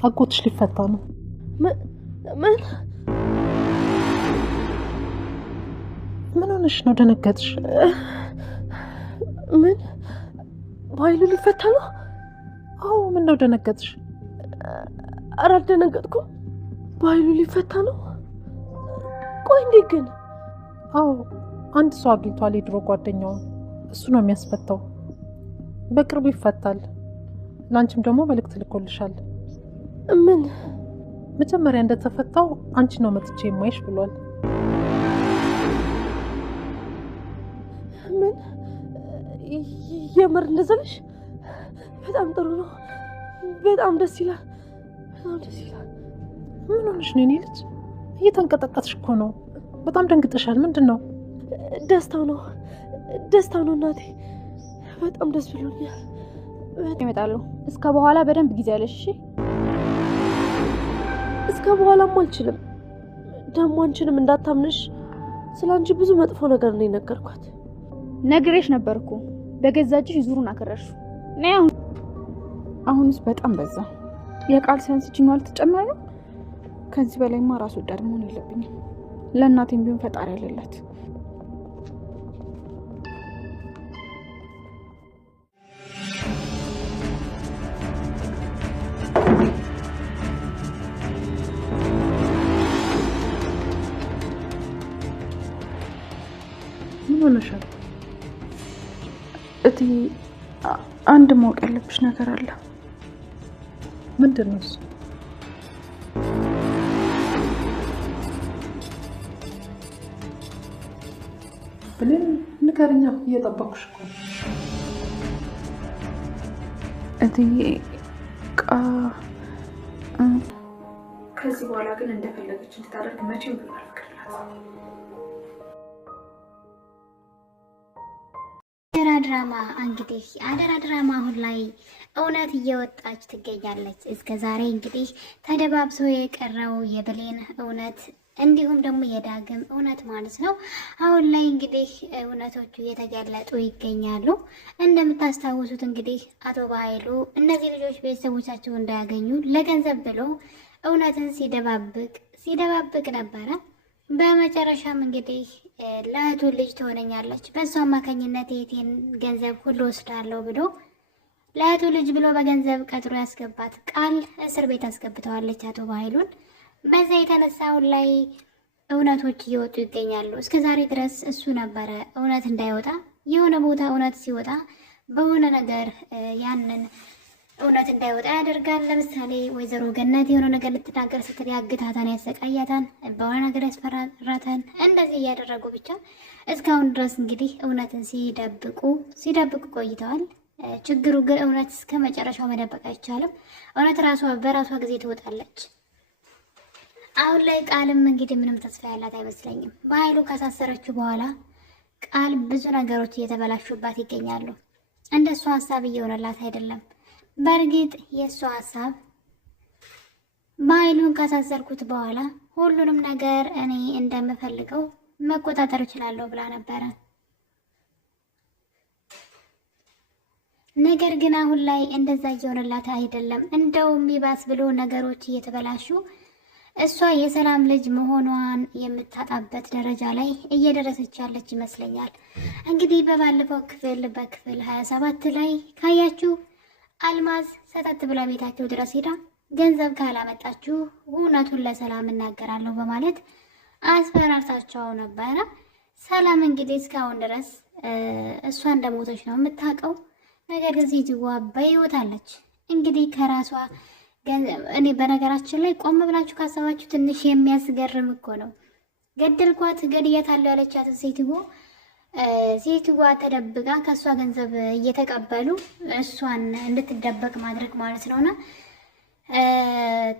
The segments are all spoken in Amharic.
አጎትሽ ሊፈታ ነው። ምን ሆነሽ ነው? ደነገጥሽ? ምን ባይሉ ሊፈታ ነው? አዎ ምን ነው ደነገጥሽ? ኧረ አልደነገጥኩም። ባይሉ ሊፈታ ነው? ቆይ እንዴት ግን? አዎ አንድ ሰው አግኝቷል፣ የድሮ ጓደኛው። እሱ ነው የሚያስፈታው። በቅርቡ ይፈታል። ላንቺም ደግሞ መልእክት ልኮልሻል። ምን? መጀመሪያ እንደተፈታው አንቺ ነው መጥቼ የማይሽ ብሏል። ምን? የምር እንደዘለሽ? በጣም ጥሩ ነው። በጣም ደስ ይላል። በጣም ደስ ይላል። ምን ሆነሽ ነው የኔ ልጅ? እየተንቀጠቀጥሽ እኮ ነው። በጣም ደንግጠሻል። ምንድን ነው? ደስታው ነው፣ ደስታው ነው እናቴ። በጣም ደስ ብሎኛል። ይመጣሉ። እስከ በኋላ በደንብ ጊዜ ያለሽ። እሺ እስከ በኋላም አልችልም። ደግሞ አንቺንም እንዳታምንሽ ስላንቺ ብዙ መጥፎ ነገር ነው የነገርኳት። ነግሬሽ ነበርኩ። በገዛጅሽ ዙሩን አከረርሽ። ነይ አሁንስ በጣም በዛ። የቃል ሳይንስችኛው አልተጨመረ ነው። ከዚህ በላይማ ራስ ወዳድ መሆን የለብኝም። ለእናቴም ቢሆን ፈጣሪ ያለላት። ምን ሆነሻል? እቲ አንድ ማወቅ ያለብሽ ነገር አለ። ምንድን ነው እሱ? ብሌን ንገሪኛ፣ እየጠበኩሽ እኮ። እትዬ ከዚህ በኋላ ግን እንደፈለገች እንድታደርግ መቼም ብሎ አልፈቅድላትም። አደራ ድራማ እንግዲህ አደራ ድራማ አሁን ላይ እውነት እየወጣች ትገኛለች። እስከ ዛሬ እንግዲህ ተደባብሶ የቀረው የብሌን እውነት እንዲሁም ደግሞ የዳግም እውነት ማለት ነው። አሁን ላይ እንግዲህ እውነቶቹ እየተገለጡ ይገኛሉ። እንደምታስታውሱት እንግዲህ አቶ በኃይሉ እነዚህ ልጆች ቤተሰቦቻቸው እንዳያገኙ ለገንዘብ ብሎ እውነትን ሲደባብቅ ነበረ። በመጨረሻም እንግዲህ ለእህቱ ልጅ ትሆነኛለች፣ በእሱ አማካኝነት የቴን ገንዘብ ሁሉ ወስዳለሁ ብሎ ለእህቱ ልጅ ብሎ በገንዘብ ቀጥሮ ያስገባት ቃል እስር ቤት አስገብተዋለች አቶ በኃይሉን። በዛ የተነሳውን ላይ እውነቶች እየወጡ ይገኛሉ። እስከ ዛሬ ድረስ እሱ ነበረ እውነት እንዳይወጣ፣ የሆነ ቦታ እውነት ሲወጣ በሆነ ነገር ያንን እውነት እንዳይወጣ ያደርጋል። ለምሳሌ ወይዘሮ ገነት የሆነ ነገር ልትናገር ስትል ያግታታን፣ ያሰቃያታን፣ በሆነ ነገር ያስፈራራታን። እንደዚህ እያደረጉ ብቻ እስካሁን ድረስ እንግዲህ እውነትን ሲደብቁ ቆይተዋል። ችግሩ ግን እውነት እስከ መጨረሻው መደበቅ አይቻልም። እውነት በራሷ ጊዜ ትወጣለች። አሁን ላይ ቃልም እንግዲህ ምንም ተስፋ ያላት አይመስለኝም። በኃይሉ ካሳሰረችው በኋላ ቃል ብዙ ነገሮች እየተበላሹባት ይገኛሉ። እንደሷ ሀሳብ እየሆነላት አይደለም። በእርግጥ የእሷ ሀሳብ በኃይሉን ካሳሰርኩት በኋላ ሁሉንም ነገር እኔ እንደምፈልገው መቆጣጠር እችላለሁ ብላ ነበረ። ነገር ግን አሁን ላይ እንደዛ እየሆነላት አይደለም። እንደውም ይባስ ብሎ ነገሮች እየተበላሹ እሷ የሰላም ልጅ መሆኗን የምታጣበት ደረጃ ላይ እየደረሰች ያለች ይመስለኛል። እንግዲህ በባለፈው በክፍል 27 ላይ ካያችሁ አልማዝ ሰተት ብላ ቤታቸው ድረስ ሄዳ ገንዘብ ካላመጣችሁ እውነቱን ለሰላም እናገራለሁ በማለት አስፈራርታቸው ነበረ። ሰላም እንግዲህ እስካሁን ድረስ እሷ እንደሞተች ነው የምታውቀው። ነገር ግን ሴትዋ በሕይወት አለች። እንግዲህ ከራሷ እኔ በነገራችን ላይ ቆም ብላችሁ ካሰባችሁ ትንሽ የሚያስገርም እኮ ነው። ገደልኳት ገድያታለሁ ያለቻትን ሴትዋ ተደብቃ ከእሷ ገንዘብ እየተቀበሉ እሷን እንድትደበቅ ማድረግ ማለት ነውና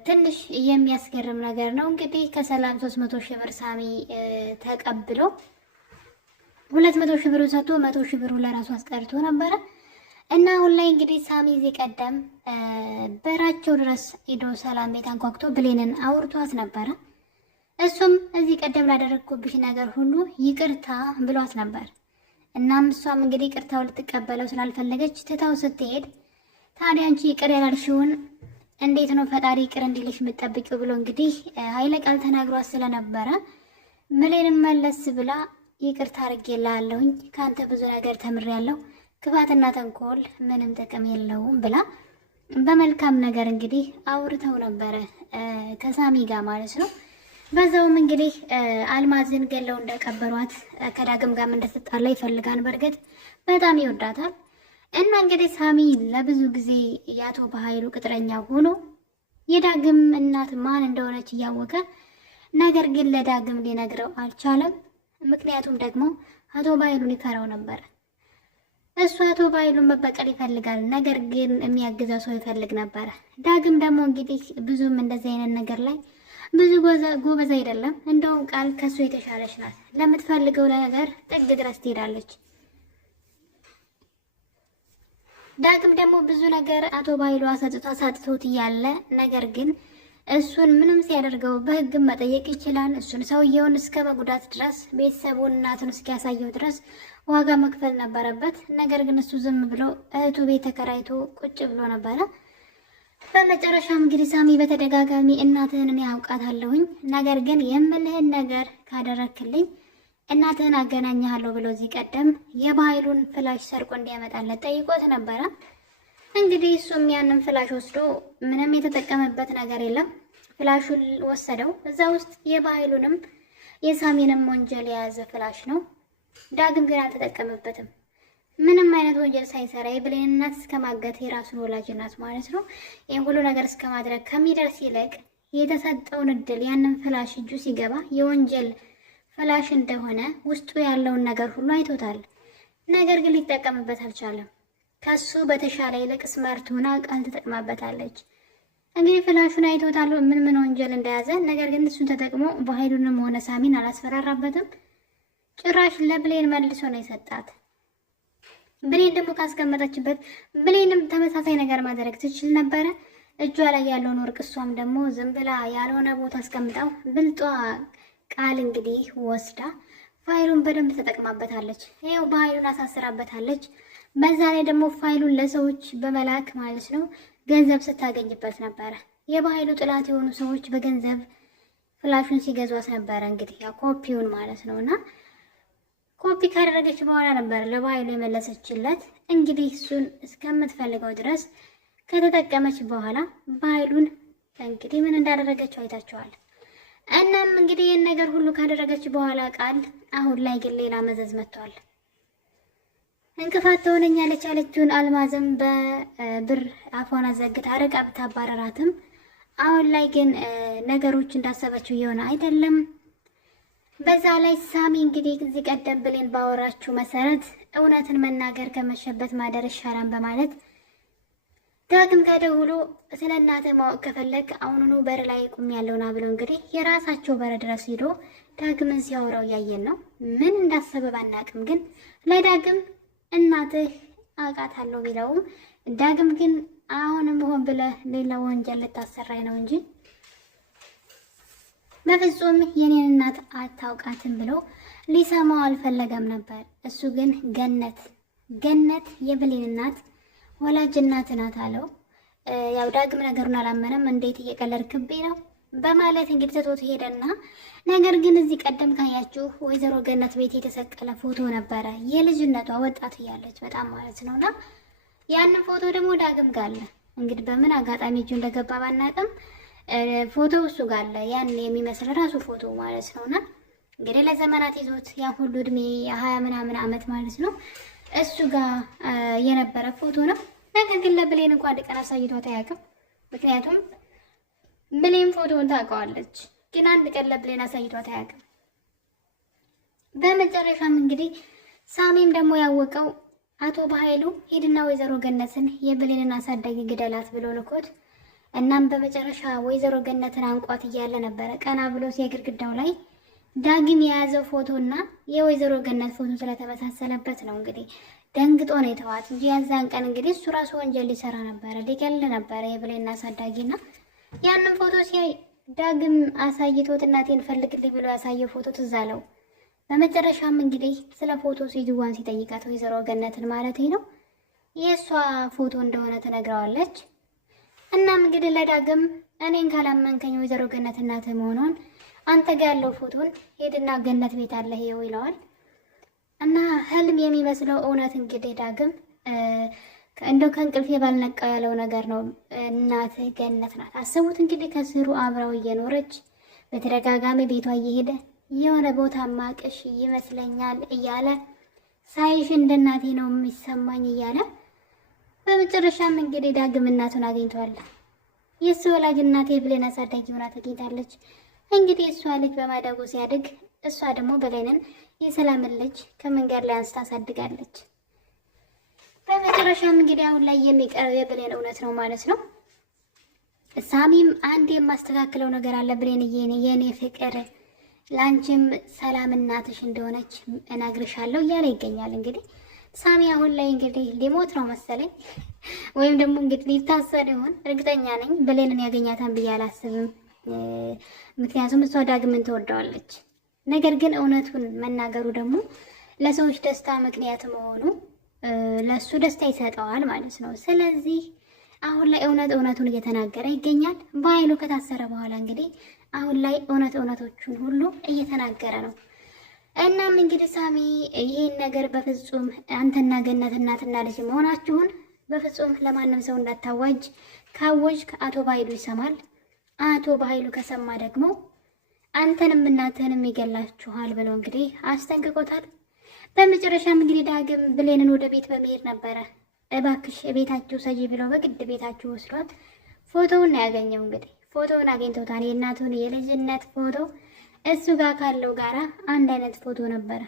ትንሽ የሚያስገርም ነገር ነው። እንግዲህ ከሰላም 300 ሺህ ብር ሳሚ ተቀብሎ 200 ሺህ ብር ሰጥቶ 100 ሺህ ብሩ ለራሱ አስቀርቶ ነበረ እና አሁን ላይ እንግዲህ ሳሚ እዚህ ቀደም በራቸው ድረስ ሄዶ ሰላም ቤት አንኳኩቶ ብሌንን አውርቷት ነበረ። እሱም እዚህ ቀደም ላደረግኩብሽ ነገር ሁሉ ይቅርታ ብሏት ነበር። እናም እሷም እንግዲህ ይቅርታው ልትቀበለው ስላልፈለገች ትታው ስትሄድ ታዲያ አንቺ ይቅር ያላልሽውን እንዴት ነው ፈጣሪ ይቅር እንዲልሽ የምትጠብቂው ብሎ እንግዲህ ኃይለ ቃል ተናግሯት ስለነበረ ብሌንም መለስ ብላ ይቅርታ አድርጌልሃለሁኝ፣ ከአንተ ብዙ ነገር ተምሬያለሁ፣ ክፋትና ተንኮል ምንም ጥቅም የለውም ብላ በመልካም ነገር እንግዲህ አውርተው ነበረ ከሳሚ ጋር ማለት ነው። በዛውም እንግዲህ አልማዝን ገለው እንደቀበሯት ከዳግም ጋር እንደተጣላ ይፈልጋል። በእርግጥ በጣም ይወዳታል እና እንግዲህ ሳሚ ለብዙ ጊዜ የአቶ በኃይሉ ቅጥረኛ ሆኖ የዳግም እናት ማን እንደሆነች እያወቀ ነገር ግን ለዳግም ሊነግረው አልቻለም። ምክንያቱም ደግሞ አቶ በኃይሉን ይፈራው ነበር። እሱ አቶ በኃይሉን መበቀል ይፈልጋል፣ ነገር ግን የሚያግዘው ሰው ይፈልግ ነበረ። ዳግም ደግሞ እንግዲህ ብዙም እንደዚህ አይነት ነገር ላይ ብዙ ጎበዝ አይደለም። እንደውም ቃል ከሱ የተሻለች ናት። ለምትፈልገው ነገር ጥግ ድረስ ትሄዳለች። ዳግም ደግሞ ብዙ ነገር አቶ በኃይሉ አሳጥቶት እያለ ነገር ግን እሱን ምንም ሲያደርገው በሕግም መጠየቅ ይችላል። እሱን ሰውየውን እስከ መጉዳት ድረስ ቤተሰቡን እናቱን እስኪያሳየው ድረስ ዋጋ መክፈል ነበረበት። ነገር ግን እሱ ዝም ብሎ እህቱ ቤት ተከራይቶ ቁጭ ብሎ ነበረ። በመጨረሻም እንግዲህ ሳሚ በተደጋጋሚ እናትህን እኔ አውቃታለሁኝ፣ ነገር ግን የምልህን ነገር ካደረክልኝ እናትህን አገናኝሃለሁ ብሎ እዚህ ቀደም የበኃይሉን ፍላሽ ሰርቆ እንዲያመጣለት ጠይቆት ነበረ። እንግዲህ እሱም ያንን ፍላሽ ወስዶ ምንም የተጠቀመበት ነገር የለም። ፍላሹን ወሰደው። እዛ ውስጥ የበኃይሉንም የሳሚንም ወንጀል የያዘ ፍላሽ ነው። ዳግም ግን አልተጠቀመበትም። ምንም አይነት ወንጀል ሳይሰራ የብሌን እናት እስከ ማገት የራሱን ወላጅ እናት ማለት ነው ይህን ሁሉ ነገር እስከ ማድረግ ከሚደርስ ይልቅ የተሰጠውን እድል ያንን ፍላሽ እጁ ሲገባ የወንጀል ፍላሽ እንደሆነ ውስጡ ያለውን ነገር ሁሉ አይቶታል። ነገር ግን ሊጠቀምበት አልቻለም። ከሱ በተሻለ ይልቅ ስማርት ሆና ቃል ተጠቅማበታለች። እንግዲህ ፍላሹን አይቶታል ምን ወንጀል እንደያዘ። ነገር ግን እሱን ተጠቅሞ በኃይሉንም ሆነ ሳሚን አላስፈራራበትም። ጭራሽ ለብሌን መልሶ ነው የሰጣት። ብሌን ደግሞ ካስቀመጠችበት ብሌንም ተመሳሳይ ነገር ማድረግ ትችል ነበረ። እጇ ላይ ያለውን ወርቅ እሷም ደግሞ ዝም ብላ ያልሆነ ቦታ አስቀምጣው ብልጧ ቃል እንግዲህ ወስዳ ፋይሉን በደንብ ተጠቅማበታለች። ይኸው በኃይሉን አሳስራበታለች። በዛ ላይ ደግሞ ፋይሉን ለሰዎች በመላክ ማለት ነው ገንዘብ ስታገኝበት ነበረ። የበኃይሉ ጥላት የሆኑ ሰዎች በገንዘብ ፍላሹን ሲገዟት ነበረ። እንግዲህ ያው ኮፒውን ማለት ነው። እና ኮፒ ካደረገች በኋላ ነበር ለበኃይሉ የመለሰችለት። እንግዲህ እሱን እስከምትፈልገው ድረስ ከተጠቀመች በኋላ በኃይሉን እንግዲህ ምን እንዳደረገችው አይታችኋል። እናም እንግዲህ ይህን ነገር ሁሉ ካደረገች በኋላ ቃል አሁን ላይ ግን ሌላ መዘዝ መጥቷል። እንቅፋት ትሆነኛለች ያለችውን አልማዝም በብር አፏን አዘግታ አረቃ ብታባረራትም አሁን ላይ ግን ነገሮች እንዳሰበችው እየሆነ አይደለም። በዛ ላይ ሳሚ እንግዲህ እዚህ ቀደም ብሌን ባወራችው መሰረት እውነትን መናገር ከመሸበት ማደር ይሻላል በማለት ዳግም ጋር ደውሎ ስለ እናትህ ማወቅ ከፈለግ አሁኑኑ በር ላይ ቁም ያለውና ብሎ እንግዲህ የራሳቸው በር ድረስ ሄዶ ዳግምን ሲያወራው እያየን ነው። ምን እንዳሰበ ባናቅም ግን ለዳግም እናትህ አውቃታለሁ ቢለውም ዳግም ግን አሁንም ሆን ብለህ ሌላ ወንጀል ልታሰራኝ ነው እንጂ በፍጹም የኔን እናት አታውቃትም ብሎ ሊሰማው አልፈለገም ነበር። እሱ ግን ገነት የብሌን እናት ወላጅ እናት ናት አለው። ያው ዳግም ነገሩን አላመነም። እንዴት እየቀለድክብኝ ነው በማለት እንግዲህ ትቶት ሄደና ነገር ግን እዚህ ቀደም ካያችሁ ወይዘሮ ገነት ቤት የተሰቀለ ፎቶ ነበረ የልጅነቷ ወጣት እያለች በጣም ማለት ነውና ያንን ፎቶ ደግሞ ዳግም ጋር አለ። እንግዲህ በምን አጋጣሚ እጁ እንደገባ ባናቅም ፎቶ እሱ ጋር አለ። ያን የሚመስል ራሱ ፎቶ ማለት ነውና እንግዲህ ለዘመናት ይዞት ያ ሁሉ እድሜ የ20 ምናምን ዓመት ማለት ነው እሱ ጋር የነበረ ፎቶ ነው። ነገር ግን ለብሌን እንኳን አንድ ቀን አሳይቷት አያውቅም። ምክንያቱም ብሌን ፎቶውን ታውቀዋለች፣ ግን አንድ ቀን ለብሌን አሳይቷት አያውቅም። በመጨረሻም እንግዲህ ሳሚም ደግሞ ያወቀው አቶ በኃይሉ ሄድና ወይዘሮ ገነትን የብሌንን አሳዳጊ ግደላት ብሎ ልኮት፣ እናም በመጨረሻ ወይዘሮ ገነትን አንቋት እያለ ነበረ ቀና ብሎ የግድግዳው ላይ ዳግም የያዘው ፎቶና የወይዘሮ ገነት ፎቶ ስለተመሳሰለበት ነው እንግዲህ ደንግጦ ነው የተዋት እንጂ ያዛን ቀን እንግዲህ እሱ ራሱ ወንጀል ሊሰራ ነበረ፣ ሊገል ነበረ የብሌን አሳዳጊና ያንን ፎቶ ሲያይ ዳግም አሳይቶት እናቴን ፈልግልኝ ብሎ ያሳየው ፎቶ ትዝ አለው። በመጨረሻም እንግዲህ ስለ ፎቶ ሲድዋን ሲጠይቃት ወይዘሮ ገነትን ማለት ነው የእሷ ፎቶ እንደሆነ ትነግረዋለች። እናም እንግዲህ ለዳግም እኔን ካላመንከኝ ወይዘሮ ገነት እናት መሆኗን አንተ ጋር ያለው ፎቶን ሄድና ገነት ቤት አለ ይኸው ይለዋል። እና ህልም የሚመስለው እውነት እንግዲህ ዳግም እንደው ከእንቅልፌ ባልነቃው ያለው ነገር ነው። እናት ገነት ናት። አስቡት እንግዲህ ከስሩ አብራው እየኖረች በተደጋጋሚ ቤቷ እየሄደ የሆነ ቦታ ማቅሽ ይመስለኛል እያለ ሳይሽ እንደ እናቴ ነው የሚሰማኝ እያለ በመጨረሻም እንግዲህ ዳግም እናቱን አግኝቷል። የእሱ ወላጅ እናቴ ብሌን አሳዳጊ ሆና ተገኝታለች። እንግዲህ እሷ ልጅ በማደጎ ሲያድግ እሷ ደግሞ ብሌንን የሰላምን ልጅ ከመንገድ ላይ አንስታ አሳድጋለች። በመጨረሻም እንግዲህ አሁን ላይ የሚቀረው የብሌን እውነት ነው ማለት ነው። ሳሚም አንድ የማስተካክለው ነገር አለ ብሌንዬ፣ የኔ ፍቅር ለአንቺም ሰላም እናትሽ እንደሆነች እነግርሻለሁ እያለ ይገኛል። እንግዲህ ሳሚ አሁን ላይ እንግዲህ ሊሞት ነው መሰለኝ ወይም ደግሞ እንግዲህ ሊታሰር ይሆን እርግጠኛ ነኝ። ብሌንን ያገኛታን ብዬ አላስብም። ምክንያቱም እሷ ዳግምን ትወደዋለች። ነገር ግን እውነቱን መናገሩ ደግሞ ለሰዎች ደስታ ምክንያት መሆኑ ለሱ ደስታ ይሰጠዋል ማለት ነው። ስለዚህ አሁን ላይ እውነቱን እየተናገረ ይገኛል። በኃይሉ ከታሰረ በኋላ እንግዲህ አሁን ላይ እውነቶቹን ሁሉ እየተናገረ ነው። እናም እንግዲህ ሳሚ ይሄን ነገር በፍጹም አንተና ገነት እናትና ልጅ መሆናችሁን በፍጹም ለማንም ሰው እንዳታዋጅ፣ ካወጅ ከአቶ በኃይሉ ይሰማል። አቶ በኃይሉ ከሰማ ደግሞ አንተንም እናትህንም ይገላችኋል ብለው እንግዲህ አስጠንቅቆታል። በመጨረሻም እንግዲህ ዳግም ብሌንን ወደ ቤት በመሄድ ነበረ እባክሽ ቤታችሁ ሰጂ ብለው በግድ ቤታችሁ ወስዷት ፎቶውን ያገኘው። እንግዲህ ፎቶውን አግኝቶታል። የእናቱን የልጅነት ፎቶ እሱ ጋር ካለው ጋራ አንድ አይነት ፎቶ ነበረ።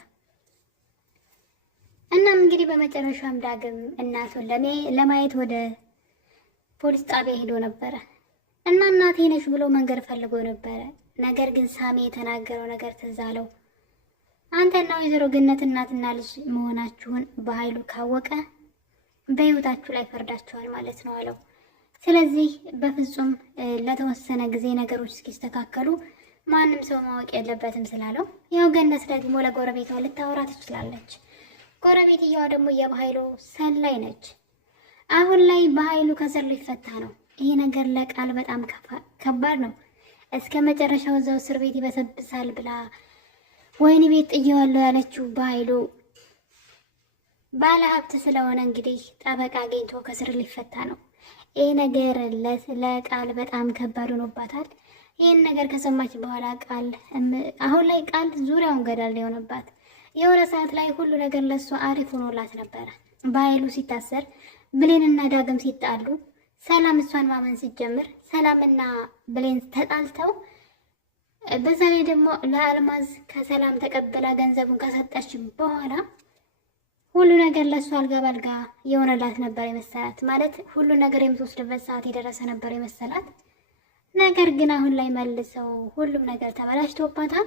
እናም እንግዲህ በመጨረሻም ዳግም እናቱን ለማየት ወደ ፖሊስ ጣቢያ ሄዶ ነበረ እና እናቴ ነሽ ብሎ መንገድ ፈልጎ ነበረ። ነገር ግን ሳሚ የተናገረው ነገር ትዝ አለው። አንተና ወይዘሮ ገነት እናትና ልጅ መሆናችሁን በኃይሉ ካወቀ በህይወታችሁ ላይ ፈርዳችኋል ማለት ነው አለው። ስለዚህ በፍጹም ለተወሰነ ጊዜ ነገሮች እስኪስተካከሉ ማንም ሰው ማወቅ የለበትም ስላለው፣ ያው ገነት ደግሞ ለጎረቤቷ ልታወራ ትችላለች። ጎረቤትየዋ ደግሞ የበኃይሉ ሰላይ ነች። አሁን ላይ በኃይሉ ከስር ሊፈታ ነው። ይሄ ነገር ለቃል በጣም ከባድ ነው። እስከ መጨረሻው እዛው እስር ቤት ይበሰብሳል ብላ ወይኔ ቤት ጥየዋለሁ ያለችው በኃይሉ ባለ ሀብት ስለሆነ እንግዲህ ጠበቃ አግኝቶ ከስር ሊፈታ ነው። ይሄ ነገር ለቃል በጣም ከባድ ሆኖባታል። ይህን ነገር ከሰማች በኋላ ቃል አሁን ላይ ቃል ዙሪያውን ገደል የሆነባት፣ የሆነ ሰዓት ላይ ሁሉ ነገር ለሷ አሪፍ ሆኖላት ነበረ። በኃይሉ ሲታሰር ብሌንና ዳግም ሲጣሉ ሰላም እሷን ማመን ሲጀምር ሰላምና ብሌን ተጣልተው በዛ ላይ ደግሞ ለአልማዝ ከሰላም ተቀብላ ገንዘቡን ከሰጠች በኋላ ሁሉ ነገር ለእሱ አልጋ ባልጋ የሆነላት ነበር የመሰላት። ማለት ሁሉ ነገር የምትወስድበት ሰዓት የደረሰ ነበር የመሰላት። ነገር ግን አሁን ላይ መልሰው ሁሉም ነገር ተበላሽቶባታል።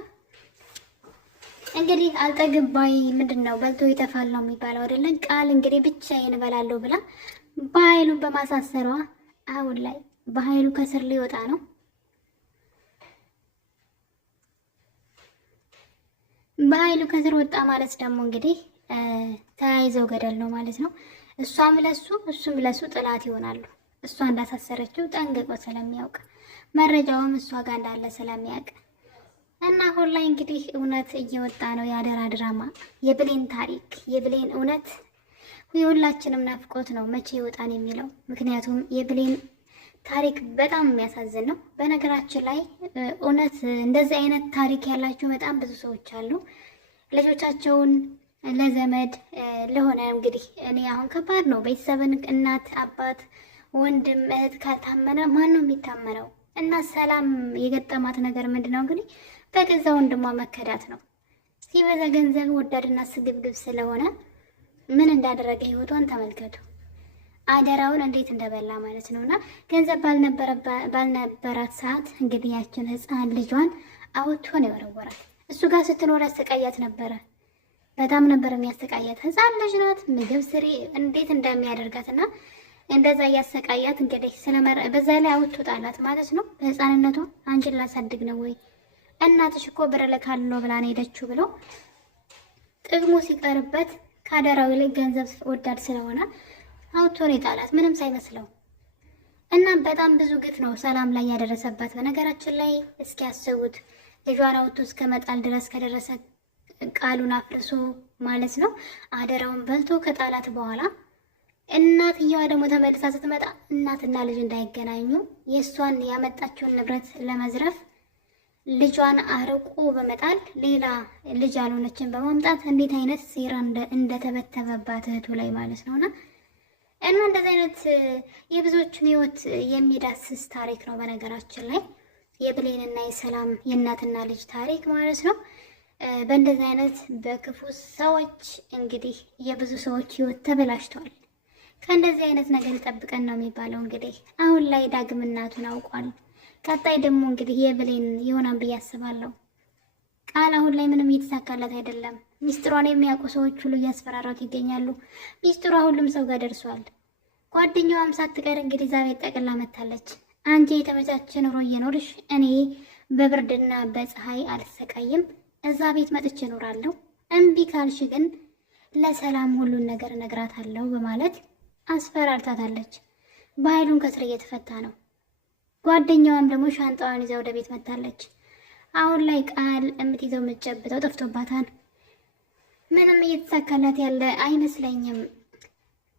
እንግዲህ አልጠግባይ ምንድን ነው በልቶ ይጠፋል ነው የሚባለው አይደለም። ቃል እንግዲህ ብቻዬን እበላለሁ ብላ በኃይሉን በማሳሰሯ አሁን ላይ በኃይሉ ከስር ሊወጣ ነው። በኃይሉ ከስር ወጣ ማለት ደግሞ እንግዲህ ተያይዘው ገደል ነው ማለት ነው። እሷም ለሱ እሱም ለሱ ጥላት ይሆናሉ። እሷ እንዳሳሰረችው ጠንቅቆ ስለሚያውቅ መረጃውም እሷ ጋር እንዳለ ስለሚያውቅ እና አሁን ላይ እንግዲህ እውነት እየወጣ ነው። የአደራ ድራማ የብሌን ታሪክ የብሌን እውነት የሁላችንም ናፍቆት ነው መቼ ይወጣን የሚለው። ምክንያቱም የብሌን ታሪክ በጣም የሚያሳዝን ነው። በነገራችን ላይ እውነት እንደዚህ አይነት ታሪክ ያላቸው በጣም ብዙ ሰዎች አሉ። ልጆቻቸውን ለዘመድ ለሆነ እንግዲህ እኔ አሁን ከባድ ነው። ቤተሰብን እናት፣ አባት፣ ወንድም፣ እህት ካልታመነ ማን ነው የሚታመነው? እና ሰላም የገጠማት ነገር ምንድነው እንግዲህ በገዛ ወንድሟ መከዳት ነው። ሲበዛ ገንዘብ ወዳድና ስግብግብ ስለሆነ ምን እንዳደረገ ህይወቷን ተመልከቱ። አደራውን እንዴት እንደበላ ማለት ነውና ገንዘብ ባልነበራት ሰዓት እንግዲህ ያችን ህፃን ልጇን አውጥቶ ነው የወረወራት። እሱ ጋር ስትኖር ያሰቃያት ነበረ። በጣም ነበር የሚያሰቃያት። ህፃን ልጅ ናት። ምግብ ስሪ እንዴት እንደሚያደርጋትና እንደዛ እያሰቃያት እንግዲህ በዛ ላይ አውጥቶ ጣላት ማለት ነው። በህፃንነቷ አንቺን ላሳድግ ነው ወይ እናትሽ እኮ ብር ልካለሁ ብላ ነው ሄደችው ብሎ ጥቅሙ ሲቀርበት ከአደራዊ ላይ ገንዘብ ወዳድ ስለሆነ አውጥቶ ነው የጣላት ምንም ሳይመስለው። እና በጣም ብዙ ግፍ ነው ሰላም ላይ ያደረሰባት። በነገራችን ላይ እስኪ ያስቡት ልጇን አውጥቶ እስከ መጣል ድረስ ከደረሰ ቃሉን አፍርሶ ማለት ነው አደራውን በልቶ ከጣላት በኋላ እናትየዋ ደግሞ ተመልሳ ስትመጣ እናትና ልጅ እንዳይገናኙ የእሷን ያመጣችውን ንብረት ለመዝረፍ ልጇን አርቆ በመጣል ሌላ ልጅ ያልሆነችን በማምጣት እንዴት አይነት ሴራ እንደተበተበባት እህቱ ላይ ማለት ነውና እና እንደዚህ አይነት የብዙዎችን ህይወት የሚዳስስ ታሪክ ነው። በነገራችን ላይ የብሌንና የሰላም የእናትና ልጅ ታሪክ ማለት ነው። በእንደዚህ አይነት በክፉ ሰዎች እንግዲህ የብዙ ሰዎች ህይወት ተበላሽተዋል። ከእንደዚህ አይነት ነገር ይጠብቀን ነው የሚባለው። እንግዲህ አሁን ላይ ዳግም እናቱን አውቋል። ቀጣይ ደግሞ እንግዲህ የብሌን ይሆናል ብዬ አስባለሁ። ቃል አሁን ላይ ምንም እየተሳካለት አይደለም። ሚስጥሯን የሚያውቁ ሰዎች ሁሉ እያስፈራራት ይገኛሉ። ሚስጥሯ ሁሉም ሰው ጋር ደርሷል። ጓደኛዋም ሳትቀር እንግዲህ ዛሬ ጠቅላ መታለች። አንቺ የተመቻቸ ኑሮ እየኖርሽ እኔ በብርድና በፀሐይ አልሰቃይም፣ እዛ ቤት መጥቼ እኖራለሁ። እምቢ ካልሽ ግን ለሰላም ሁሉን ነገር እነግራታለሁ በማለት አስፈራርታታለች። በኃይሉን ከስር እየተፈታ ነው። ጓደኛዋም ደግሞ ሻንጣዋን ይዛ ወደ ቤት መታለች። አሁን ላይ ቃል የምትይዘው የምትጨብጠው ጠፍቶባታል። ምንም እየተሳካላት ያለ አይመስለኝም።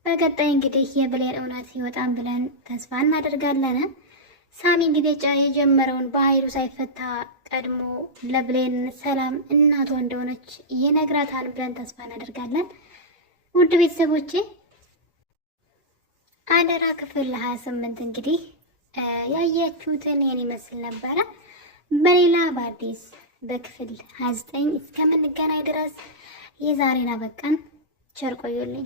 በቀጣይ እንግዲህ የብሌን እውነት ይወጣን ብለን ተስፋ እናደርጋለን። ሳሚ እንግዲህ የጀመረውን በኃይሉ ሳይፈታ ቀድሞ ለብሌን ሰላም እናቷ እንደሆነች ይነግራታል ብለን ተስፋ እናደርጋለን። ውድ ቤተሰቦቼ አደራ ክፍል 28 እንግዲህ ያያችሁትን ይህን ይመስል ነበረ። በሌላ በአዲስ በክፍል 29 እስከምንገናኝ ድረስ የዛሬን አበቃን። ቸር ቆዩልኝ።